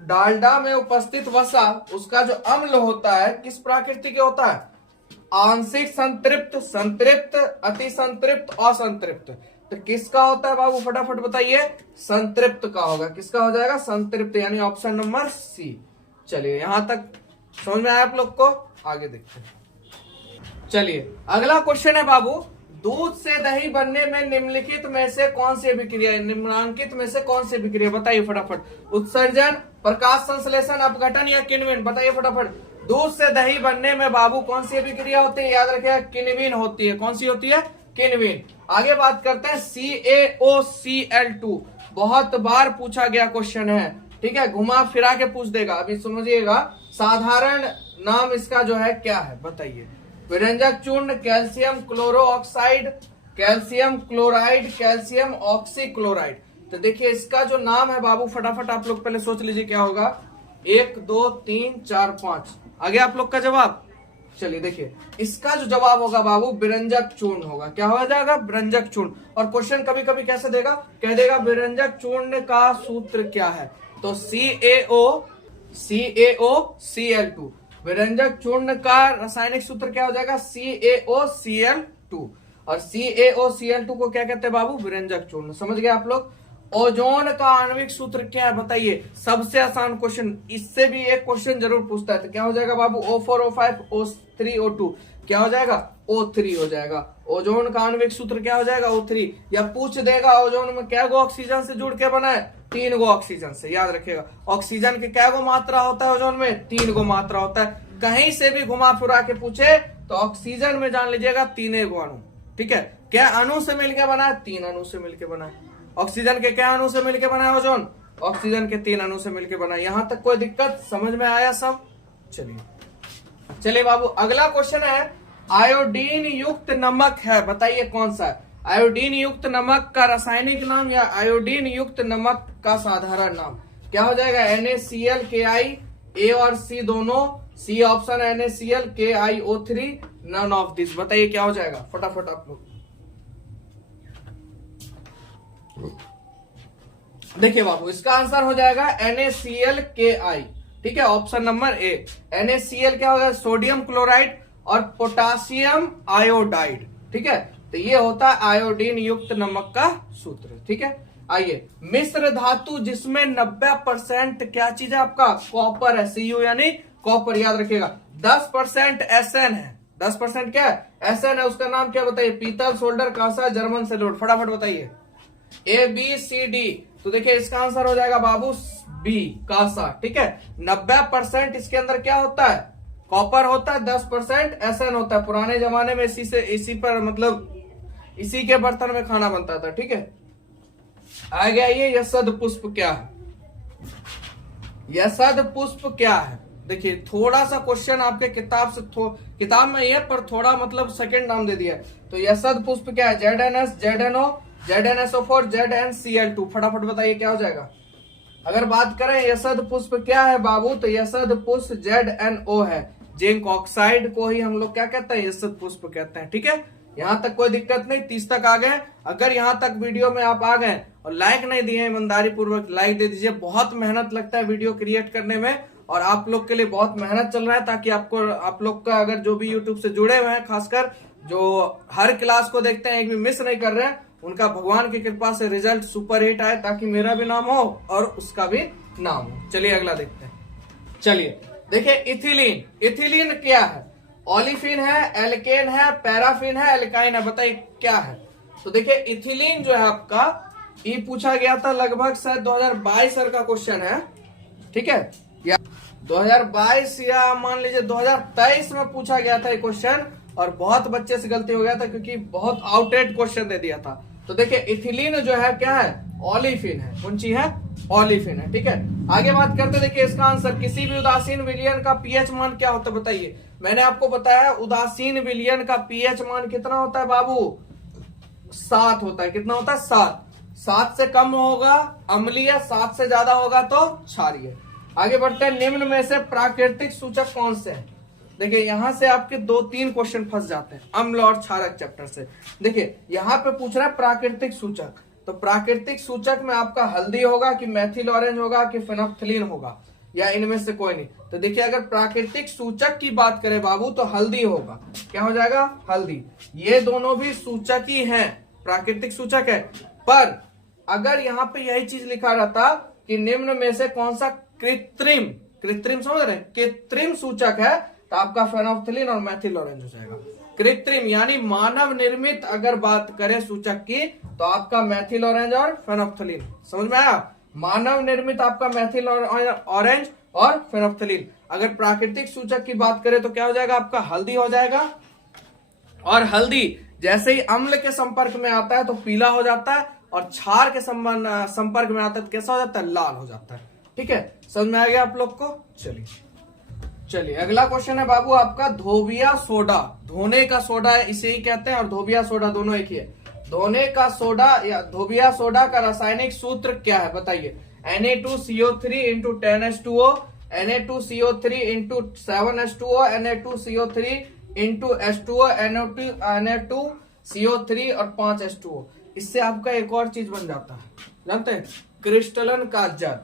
डालडा में उपस्थित वसा उसका जो अम्ल होता है किस प्रकृति के होता है? आंशिक संतृप्त, संतृप्त, अति संतृप्त, असंतृप्त। तो किसका होता है बाबू? फटाफट बताइए। संतृप्त का होगा। किसका हो जाएगा? संतृप्त, यानी ऑप्शन नंबर सी। चलिए, यहां तक समझ में आया आप लोग को? आगे देखते हैं। चलिए, अगला क्वेश्चन है बाबू, दूध से दही बनने में निम्नलिखित में से कौन सी विक्रिया, निम्नांकित में से कौन सी विक्रिया? बताइए फटाफट। उत्सर्जन, प्रकाश संश्लेषण, अपघटन या किण्वन? बताइए फटाफट। दूध से दही बनने में बाबू कौन सी विक्रिया होती है? याद रखिएगा, किण्वन होती है। कौन सी होती है? किण्वन। आगे बात करते हैं, CaOCl2 बहुत बार पूछा गया क्वेश्चन है। ठीक है, घुमा फिरा के पूछ देगा। अभी समझिएगा, साधारण नाम इसका जो है क्या है बताइए? विरंजक चूर्ण, calcium chloro oxide, calcium chloride, calcium oxychloride. तो देखिए, इसका जो नाम है बाबू, फटाफट आप लोग पहले सोच लीजिए क्या होगा। 1 2 3 4 5 आगे आप लोग का जवाब। चलिए देखिए, इसका जो जवाब होगा बाबू, विरंजक चूर्ण होगा। क्या हो जाएगा? विरंजक चूर्ण। और क्वेश्चन कभी कभी कैसे देगा? कह देगा विरंजक चूर्ण का सूत्र क्या है? तो CaOCl2। विरंजक चूर्ण का रासायनिक सूत्र क्या हो जाएगा? CaOCl2। और CaOCl2 को क्या कहते हैं बाबू? विरंजक चूर्ण। समझ गए आप लोग? ओजोन का आणविक सूत्र क्या है बताइए? सबसे आसान क्वेश्चन, इससे भी एक क्वेश्चन जरूर पूछता है। तो क्या हो जाएगा बाबू? O4 O5 O3 O2। क्या हो जाएगा? O3 हो जाएगा। ओजोन का आणविक सूत्र क्या हो जाएगा? O3। या पूछ देगा ओजोन में क्या गो ऑक्सीजन से जुड़ के बना है? 3 गो ऑक्सीजन से। याद रखिएगा, ऑक्सीजन के क्या गो मात्रा होता है ओजोन में? 3 गो मात्रा होता है। कहीं से भी घुमा फिरा के पूछे तो ऑक्सीजन में जान लीजिएगा 3 गो अणु। ठीक है, क्या अणु से मिलकर बना है? 3 अणु से मिलकर बना है। ऑक्सीजन के क्या अणु से मिलकर बना है ओजोन? ऑक्सीजन के 3 अणु से मिलकर बना है। यहां तक कोई दिक्कत? समझ में आया सब? चलिए बाबू, अगला क्वेश्चन है, आयोडीन युक्त नमक है, बताइए कौन सा है? आयोडीन युक्त नमक का रासायनिक नाम या आयोडीन युक्त नमक का साधारण नाम क्या हो जाएगा? NaCl KI, A और C दोनों, C option NaCl KiO3, none of this. बताइए क्या हो जाएगा? फटाफट आप लोग देखिए बाबू, इसका आंसर हो जाएगा NaCl KI। ठीक है, ऑप्शन नंबर ए। NaCl क्या होगा? सोडियम क्लोराइड और पोटासियम आयोडाइड। ठीक है, तो ये होता है आयोडीन युक्त नमक का सूत्र। ठीक है, आइए, मिश्र धातु जिसमें 90% क्या चीज है आपका? कॉपर है। Cu यानी कॉपर। याद रखिएगा, 10% Sn है। 10% क्या है? Sn है, उसका नाम क्या बताइए? पीतल, सोल्डर, कांसा, जर्मन सेलुलोड। फटाफट बताइए। ABCD, तो देखिए इसका आंसर हो जाएगा बाबू बी, कांसा। ठीक है, 90% इसके अंदर क्या होता है? कॉपर होता है, 10% Sn होता है। पुराने जमाने में इसी पर मतलब इसी के बर्तन में खाना बनता था। ठीक है, आ गया ये यशद पुष्प क्या है? यशद पुष्प क्या है? देखिए थोड़ा सा क्वेश्चन आपके किताब से किताब में ये पर थोड़ा मतलब सेकंड नाम दे दिया है। तो यशद पुष्प क्या है? ZnS, ZnO, ZnSO4, ZnCl2। फटाफट बताइए क्या हो जाएगा? अगर बात करें यशद पुष्प क्या है बाबू, तो यशद पुष्प ZnO है। जिंक ऑक्साइड को ही हम लोग क्या कहते हैं? यशद पुष्प कहते हैं। ठीक है, यहां तक कोई दिक्कत नहीं, 30 तक आ गए। अगर यहां तक वीडियो में आप आ गए और लाइक नहीं दिए, ईमानदारी पूर्वक लाइक दे दीजिए। बहुत मेहनत लगता है वीडियो क्रिएट करने में और आप लोग के लिए बहुत मेहनत चल रहा है, ताकि आप लोग का अगर जो भी यूट्यूब से जुड़े हुए हैं, खासकर जो हर क्लास को देखते हैं, एक भी मिस नहीं कर रहे हैं, उनका भगवान की कृपा से रिजल्ट सुपर हिट आए, ताकि मेरा भी नाम हो और उसका भी नाम हो। चलिए अगला देखते हैं। चलिए देखिए इथिलीन। इथिलीन क्या है? ओलिफिन है, एल्केन है, पैराफिन है, एल्काइन है। बताइए क्या है? तो देखिए इथिलीन जो है आपका, ये पूछा गया था लगभग शायद 2022 साल का क्वेश्चन है। ठीक है, या 2022 या मान लीजिए 2023 में पूछा गया था ये क्वेश्चन, और बहुत बच्चे से गलती हो गया था क्योंकि बहुत आउटडेट क्वेश्चन दे दिया था। तो देखिए इथिलीन जो है क्या है? ओलिफिन है। कौन सी है? ओलिफिन है। ठीक है, आगे बात करते, देखिए इसका आंसर, किसी भी उदासीन विलयन का पीएच मान क्या होता है? बताइए। मैंने आपको बताया उदासीन विलयन का पीएच मान कितना होता है बाबू? 7 होता है। कितना होता है? 7। 7 से कम होगा अम्लीय, 7 से ज्यादा होगा तो क्षारीय। आगे बढ़ते हैं, निम्न में से प्राकृतिक सूचक कौन से हैं? देखिए यहां से आपके 2-3 क्वेश्चन फंस जाते हैं अम्ल और क्षारक चैप्टर से। देखिए यहां पे पूछ रहा है प्राकृतिक सूचक, तो प्राकृतिक सूचक में आपका हल्दी होगा कि मेथिल ऑरेंज होगा कि फेनोल्फथलीन होगा, या इनमें से कोई नहीं। तो देखिए अगर प्राकृतिक सूचक की बात करें बाबू, तो हल्दी होगा। क्या हो जाएगा? हल्दी। ये दोनों भी सूचक ही हैं, प्राकृतिक सूचक है। पर अगर यहाँ पे यही चीज लिखा रहता कि निम्न में से कौन सा कृत्रिम समझ रहे हैं, कृत्रिम सूचक है, तो आपका फेनोल्फथलीन और मेथिल ऑरेंज हो जाएगा। कृत्रिम यानी मानव निर्मित अगर बात करें सूचक की, तो आपका मेथिल ऑरेंज और फेनोल्फथलीन। समझ में आया? मानव निर्मित आपका मेथिल ऑरेंज और फेनोल्फथलीन। अगर प्राकृतिक सूचक की बात करें तो क्या हो जाएगा? आपका हल्दी हो जाएगा। और हल्दी जैसे ही अम्ल के संपर्क में आता है तो पीला हो जाता है, और क्षार के संपर्क में आता है तो कैसा हो जाता है? लाल हो जाता है। ठीक है, समझ में आ गया आप लोग को? चलिए अगला क्वेश्चन है बाबू आपका धोबिया सोडा। धोने का सोडा है, इसे ही कहते हैं, और धोबिया सोडा दोनों एक ही है। धोने का सोडा या धोबिया सोडा का रासायनिक सूत्र क्या है? बताइए। Na2CO3 into 10H2O, Na2CO3 into 7H2O, Na2CO3 into H2O, Na2CO3 और 5H2O। इससे आपका एक और चीज बन जाता है, जानते हैं? क्रिस्टलन का जल।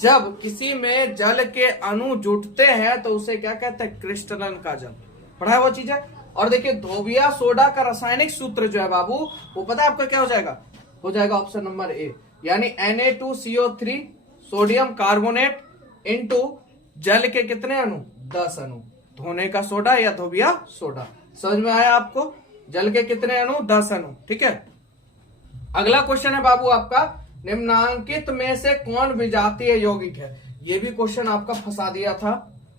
जब किसी में जल के अणु जुटते हैं तो उसे क्या कहते हैं? क्रिस्टलन का जल। पढ़ा है वो चीज है। और देखिए धोबिया सोडा का रासायनिक सूत्र जो है बाबू, वो पता है आपका क्या हो जाएगा? हो जाएगा ऑप्शन नंबर ए, यानी Na2CO3 सोडियम कार्बोनेट इंटू जल के कितने अणु? 10 अणु। धोने का सोडा या धोबिया सोडा। समझ में आया आपको? जल के कितने अणु? 10 अणु। ठीक है, अगला क्वेश्चन है बाबू आपका, निम्नांकित में से कौन विजातीय यौगिक है? ये भी क्वेश्चन आपका फंसा दिया था,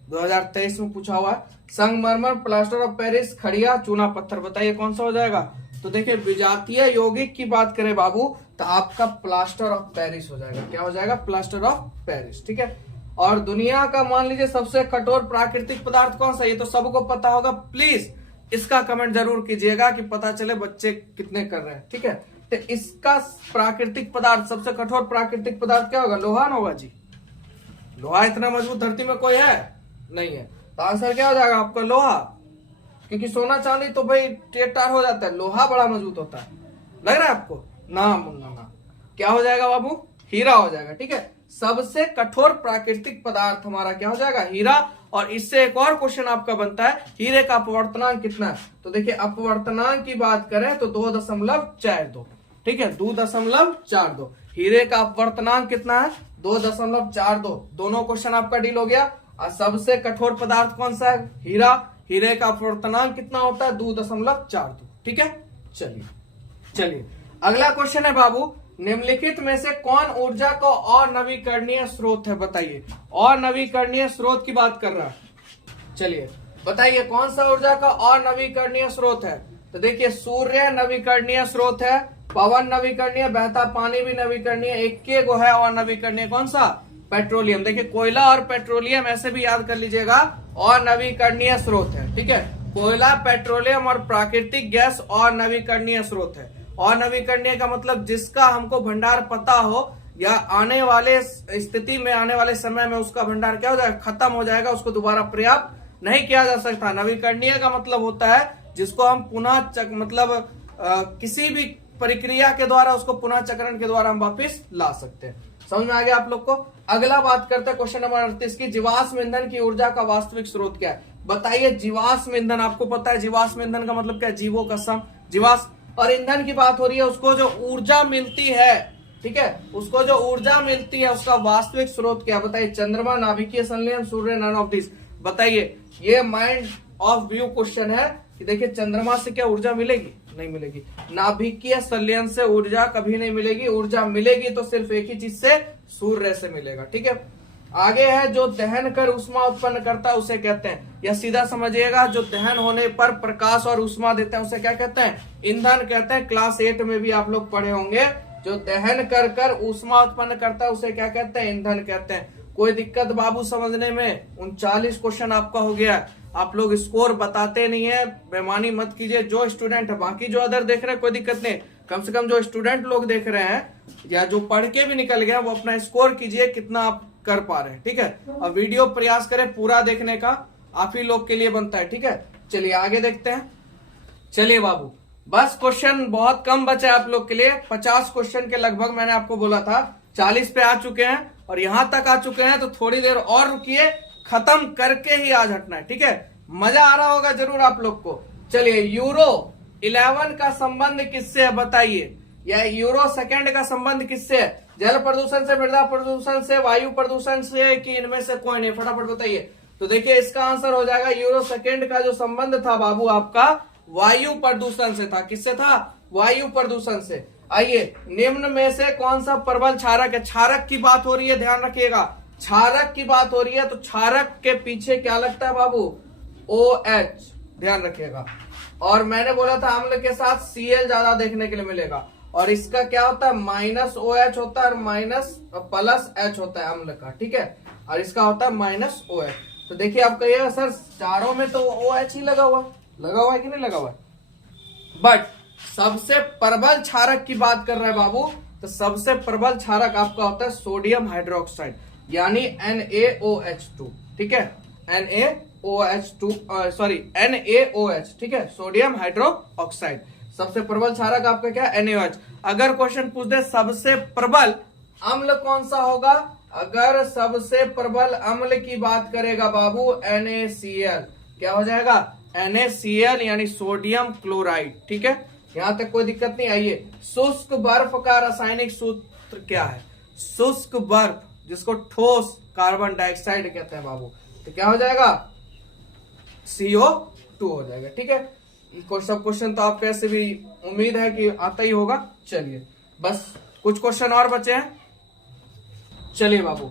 2023 में पूछा हुआ है। संगमरमर, प्लास्टर ऑफ पेरिस, खड़िया, चूना पत्थर। बताइए कौन सा हो जाएगा? तो देखिए विजातीय यौगिक की बात करें बाबू, तो आपका प्लास्टर ऑफ पेरिस हो जाएगा। क्या हो जाएगा? Plaster of Paris. ठीक है, और दुनिया का मान लीजिए सबसे कठोर प्राकृतिक पदार्थ कौन सा? ये तो सबको पता होगा। प्लीज इसका कमेंट जरूर कीजिएगा कि पता चले बच्चे कितने कर रहे हैं। ठीक है, तो इसका प्राकृतिक पदार्थ, सबसे कठोर प्राकृतिक पदार्थ क्या होगा? लोहा ना होगा जी। लोहा इतना मजबूत धरती में कोई है नहीं है, तो आंसर क्या हो जाएगा आपका? लोहा। क्योंकि सोना चांदी तो भाई टेटार हो जाता है, लोहा बड़ा मजबूत होता है। लग रहा है आपको? ना मुन्ना ना। क्या हो जाएगा बाबू? हीरा हो जाएगा। ठीक है, सबसे कठोर प्राकृतिक पदार्थ हमारा क्या हो जाएगा? हीरा। और इससे एक और क्वेश्चन आपका बनता है, हीरे का अपवर्तनांक कितना है? तो देखिए अपवर्तनांक की बात करें तो 2.42। ठीक है, 2.42। हीरे का अपवर्तनांक कितना है? 2.42। दोनों क्वेश्चन आपका डील हो गया। और सबसे कठोर पदार्थ कौन सा है? हीरा। हीरे का अपवर्तनांक कितना होता है 2.42। ठीक है, चलिए अगला क्वेश्चन है बाबू, निम्नलिखित में से कौन ऊर्जा का अनवीकरणीय स्रोत है? बताइए, अनवीकरणीय स्रोत की बात कर रहा है। चलिए बताइए कौन सा ऊर्जा का अनवीकरणीय स्रोत है? तो देखिए, सूर्य नवीकरणीय स्रोत है, पवन नवीकरणीय, बहता पानी भी नवीकरणीय, एक गो है अनवीकरणीय, कौन सा? पेट्रोलियम। देखिए, कोयला और पेट्रोलियम ऐसे भी याद कर लीजिएगा, अनवीकरणीय स्रोत है। ठीक है, कोयला, पेट्रोलियम और प्राकृतिक गैस अनवीकरणीय स्रोत है। अनवीकरणीय का मतलब जिसका हमको भंडार पता हो या आने वाले स्थिति में, आने वाले समय में उसका भंडार क्या हो जाएगा, खत्म हो जाएगा, उसको दोबारा पर्याप्त नहीं किया जा सकता। नवीकरणीय का मतलब होता है जिसको हम पुनः किसी भी प्रक्रिया के द्वारा, उसको पुनः चक्रण के द्वारा हम वापिस ला सकते हैं। समझ में आ गया आप लोग को? अगला बात करते हैं क्वेश्चन नंबर 38 की, जीवाश्म ईंधन की ऊर्जा का वास्तविक स्रोत क्या है? बताइए, जीवाश्म ईंधन, आपको पता है जीवाश्म ईंधन का मतलब क्या है? जीवों का सम, जीवाश्म और ईंधन की बात हो रही है, उसको जो ऊर्जा मिलती है, ठीक है, उसको जो ऊर्जा मिलती है उसका वास्तविक स्रोत क्या? बताइए, चंद्रमा, नाभिकीय संलयन, सूर्य, नन ऑफ दिस। बताइए, ये माइंड ऑफ व्यू क्वेश्चन है कि देखिए, चंद्रमा से क्या ऊर्जा मिलेगी? नहीं मिलेगी। नाभिकीय संलयन से ऊर्जा कभी नहीं मिलेगी, ऊर्जा मिलेगी तो सिर्फ एक ही चीज से, सूर्य से मिलेगा। ठीक है, आगे है, जो दहन कर ऊष्मा उत्पन्न करता है उसे कहते हैं, या सीधा समझिएगा, जो दहन होने पर प्रकाश और ऊष्मा देते हैं उसे क्या कहते हैं? ईंधन कहते हैं। क्लास 8 में भी आप लोग पढ़े होंगे, जो दहन कर ऊष्मा उत्पन्न करता है उसे क्या कहते हैं? ईंधन कहते हैं। कोई दिक्कत बाबू समझने में? 39 क्वेश्चन आपका हो गया। आप लोग स्कोर बताते नहीं है, बेईमानी मत कीजिए। जो स्टूडेंट है, बाकी जो अदर देख रहे हैं कोई दिक्कत नहीं, कम से कम जो स्टूडेंट लोग देख रहे हैं या जो पढ़ के भी निकल गया, वो अपना स्कोर कीजिए कितना आप कर पा रहे हैं। ठीक है, और वीडियो प्रयास करें पूरा देखने का, आप ही लोग के लिए बनता है। ठीक है, चलिए आगे देखते हैं। चलिए बाबू, बस क्वेश्चन बहुत कम बचे आप लोग के लिए, 50 क्वेश्चन के लगभग मैंने आपको बोला था, 40 पे आ चुके हैं और यहां तक आ चुके हैं, तो थोड़ी देर और रुकिए, खत्म करके ही आज हटना है। ठीक है, मजा आ रहा होगा जरूर आप लोग को। चलिए, यूरो 11 का संबंध किससे है? बताइए, या यूरो सेकंड का संबंध किससे है? जल प्रदूषण से, मृदा प्रदूषण से, वायु प्रदूषण से, कि इनमें से कोई नहीं? फटाफट बताइए। तो देखिए, इसका आंसर हो जाएगा, यूरो सेकंड का जो संबंध था बाबू आपका वायु प्रदूषण से था। किससे था? वायु प्रदूषण से। आइए, निम्न में से कौन सा प्रबल क्षारक है? क्षारक की बात हो रही है, ध्यान रखिएगा, क्षारक की बात हो रही है, तो क्षारक के पीछे क्या लगता है बाबू? OH, ध्यान रखिएगा। और मैंने बोला था अम्ल के साथ Cl ज्यादा देखने के लिए मिलेगा, और इसका क्या होता है? -OH होता है और +H होता है अम्ल का। ठीक है, और इसका होता है -OH। तो देखिए, आप कहिएगा सर चारों में तो OH ही लगा हुआ है कि नहीं लगा हुआ है? बट सबसे प्रबल क्षारक की बात कर रहे हैं बाबू, तो सबसे प्रबल क्षारक आपका होता है सोडियम हाइड्रोक्साइड, यानी NaOH2। ठीक है, NaOH, ठीक है, सोडियम हाइड्रोक्साइड। सबसे प्रबल क्षारक आपका क्या? NaOH। अगर क्वेश्चन पूछ दे सबसे प्रबल अम्ल कौन सा होगा, अगर सबसे प्रबल अम्ल की बात करेगा बाबू, NaCl, क्या हो जाएगा? NaCl, यानी सोडियम क्लोराइड। ठीक है, यहां तक कोई दिक्कत नहीं। आइए, शुष्क बर्फ का रासायनिक सूत्र क्या है? शुष्क बर्फ, जिसको ठोस कार्बन डाइऑक्साइड कहते हैं बाबू, तो क्या हो जाएगा? CO2 हो जाएगा। ठीक है, सब क्वेश्चन तो आपको ऐसे भी उम्मीद है कि आता ही होगा। चलिए, बस कुछ क्वेश्चन और बचे हैं। चलिए बाबू,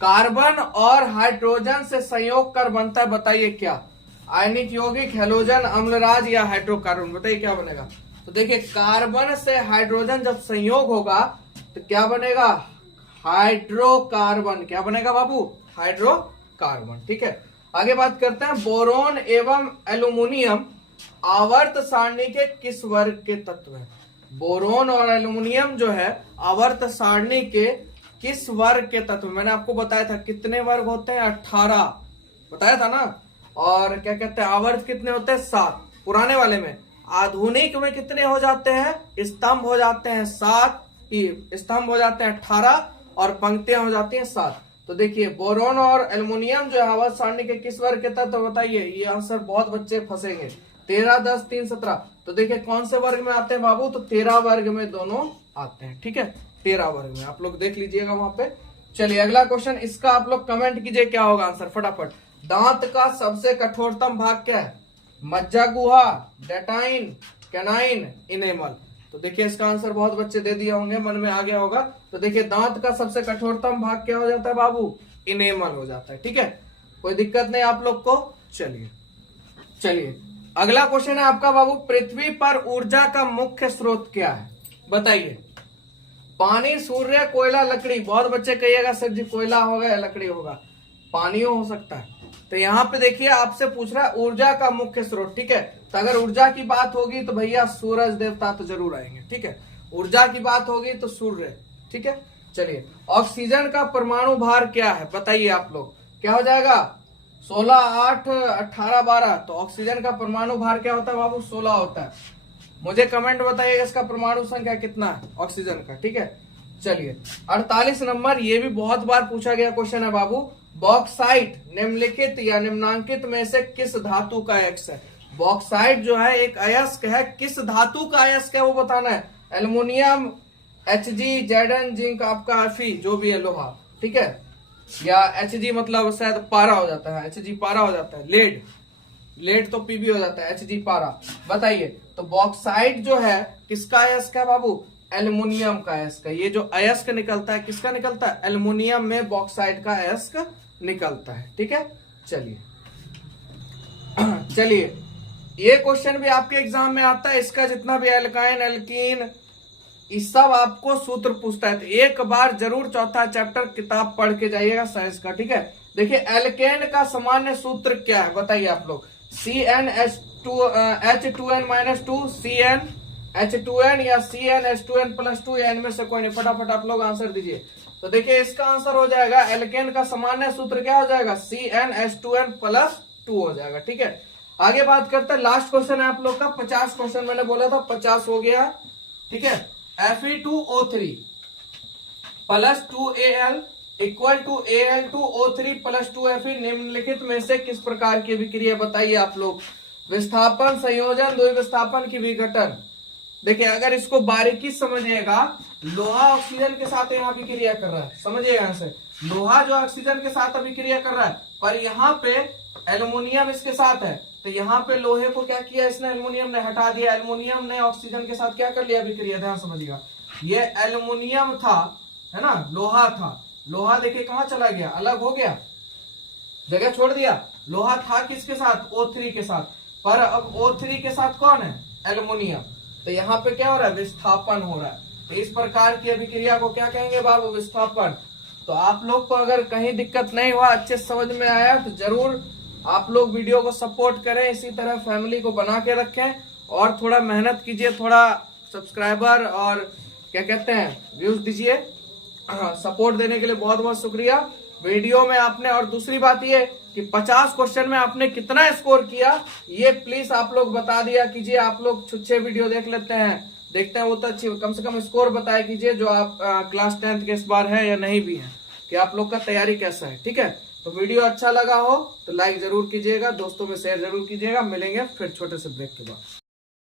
कार्बन और हाइड्रोजन से संयोग कर बनता है, बताइए क्या? आयनिक यौगिक, हैलोजन, अम्लराज या हाइड्रोकार्बन? बताइए क्या बनेगा? तो देखिए, कार्बन से हाइड्रोजन जब संयोग होगा तो क्या बनेगा? हाइड्रोकार्बन। क्या बनेगा बाबू? हाइड्रोकार्बन। ठीक है, आगे बात करते हैं। बोरोन एवं एल्यूमिनियम आवर्त सारणी के किस वर्ग के तत्व हैं? बोरोन और एल्यूमिनियम जो है आवर्त सारणी के किस वर्ग के तत्व? मैंने आपको बताया था कितने वर्ग होते हैं, 18 बताया था ना। और क्या कहते हैं, आवर्त कितने होते हैं? 7 पुराने वाले में। आधुनिक में कितने हो जाते हैं? स्तंभ हो जाते हैं 7, स्तंभ हो जाते हैं 18 और पंक्तियां हो जाती हैं 7। तो देखिए, बोरोन और एल्युमिनियम जो है आवर्त सारणी के किस वर्ग के तत्व? बताइए, ये आंसर बहुत बच्चे फंसेंगे। 13, 10, 3, 17। तो देखिए कौन से वर्ग में आते हैं बाबू? तो 13 वर्ग में दोनों आते हैं। ठीक है, 13 वर्ग में, आप लोग देख लीजिएगा वहां पे। चलिए अगला क्वेश्चन, इसका आप लोग कमेंट कीजिए क्या होगा आंसर फटाफट। दांत का सबसे कठोरतम भाग क्या है? मज्जा गुहा, डेटाइन, कैनाइन, इनेमल। तो देखिए इसका आंसर बहुत बच्चे दे दिए होंगे, मन में आ गया होगा। तो देखिए दांत का सबसे कठोरतम भाग क्या हो जाता है बाबू? इनेमल हो जाता है। ठीक है, कोई दिक्कत नहीं आप लोग को। चलिए अगला क्वेश्चन है आपका बाबू, पृथ्वी पर ऊर्जा का मुख्य स्रोत क्या है? बताइए। पानी, सूर्य, कोयला, लकड़ी। बहुत बच्चे कहिएगा सर जी कोयला होगा या लकड़ी होगा, पानी हो सकता है। तो यहाँ पे देखिए आपसे पूछ रहा है ऊर्जा का मुख्य स्रोत। ठीक है, तो अगर ऊर्जा की बात होगी तो भैया सूरज देवता तो जरूर आएंगे। ठीक है, ऊर्जा की बात होगी तो सूर्य। ठीक है, चलिए ऑक्सीजन का परमाणु भार क्या है? बताइए आप लोग, क्या हो जाएगा? 16, 8, 18, 12। तो ऑक्सीजन का परमाणु भार क्या होता है बाबू? 16 होता है। मुझे कमेंट बताइएगा इसका परमाणु संख्या कितना है ऑक्सीजन का। ठीक है, चलिए 48 नंबर, ये भी बहुत बार पूछा गया क्वेश्चन है बाबू। बॉक्साइट निम्नलिखित या निम्नांकित में से किस धातु का अयस्क है? बॉक्साइट जो है एक अयस्क है, किस धातु का अयस्क है वो बताना है। एल्युमिनियम, Hg, Zn, जिंक, आपका Fe जो भी है लोहा। ठीक है, या Hg मतलब शायद पारा हो जाता है, Hg पारा हो जाता है। लेड तो Pb हो जाता है, Hg पारा। बताइए तो बॉक्साइट जो है किसका अयस्क है बाबू? एल्युमिनियम का अयस्क है। ये जो अयस्क निकलता है किसका निकलता है? एल्युमिनियम में बॉक्साइट का अयस्क निकलता है। ठीक है, चलिए ये क्वेश्चन भी आपके एग्जाम में आता है। इसका जितना भी एल्काइन, एल्कीन, इस सब आपको सूत्र पूछता है, तो एक बार जरूर चौथा चैप्टर किताब पढ़ के जाइएगा साइंस का। ठीक है, देखिए एल्केन का सामान्य सूत्र क्या है? बताइए आप लोग। CnH2n-2 CnH2n या CnH2n+2 या इनमें से कोई नहीं। फटाफट आप लोग आंसर दीजिए। तो देखिए इसका आंसर हो जाएगा, एल्केन का सामान्य सूत्र क्या हो जाएगा? CnH2n+2 हो जाएगा। ठीक है, आगे बात करते हैं। लास्ट क्वेश्चन है आप लोग का 50 क्वेश्चन, मैंने बोला था 50 हो गया। ठीक है, Fe2O3 + 2Al = Al2O3 + 2Fe निम्नलिखित में से किस प्रकार की अभिक्रिया? बताइए आप लोग। विस्थापन, संयोजन, द्विविस्थापन की विघटन। देखिए अगर इसको बारीकी समझिएगा, लोहा ऑक्सीजन के साथ यहाँ अभिक्रिया कर रहा है, समझिएगा यहाँ से। लोहा जो ऑक्सीजन के साथ अभिक्रिया कर रहा है, पर यहाँ पे एल्युमिनियम इसके साथ है, तो यहाँ पे लोहे को क्या किया इसने? एल्युमिनियम ने हटा दिया। एल्युमिनियम ने ऑक्सीजन के साथ क्या कर लिया? अभिक्रिया। ध्यान समझिएगा, ये एल्युमिनियम था, है ना, लोहा था। लोहा देखिए कहाँ चला गया? अलग हो गया, जगह छोड़ दिया। लोहा था किसके साथ? O3 के साथ, पर अब O3 के साथ कौन है? एल्युमिनियम। तो यहाँ पे क्या हो रहा है? विस्थापन हो रहा है। तो इस प्रकार की अभिक्रिया को क्या कहेंगे बाबू? विस्थापन। तो आप लोग को अगर कहीं दिक्कत नहीं हुआ, अच्छे समझ में आया, तो जरूर आप लोग वीडियो को सपोर्ट करें, इसी तरह फैमिली को बना के रखें और थोड़ा मेहनत कीजिए, थोड़ा सब्सक्राइबर और क्या कहते हैं व्यूज दीजिए। सपोर्ट देने के लिए बहुत बहुत शुक्रिया। वीडियो में आपने, और दूसरी बात ये कि 50 क्वेश्चन में आपने कितना स्कोर किया ये प्लीज आप लोग बता दिया कीजिए। आप लोग छुच्छे वीडियो देख लेते हैं, देखते हैं वो तो अच्छी, कम से कम स्कोर बताया कीजिए जो आप क्लास 10th के इस बार है या नहीं भी है, कि आप लोग का तैयारी कैसा है। ठीक है, तो वीडियो अच्छा लगा हो तो लाइक जरूर कीजिएगा, दोस्तों में शेयर जरूर कीजिएगा। मिलेंगे फिर छोटे से ब्रेक के बाद।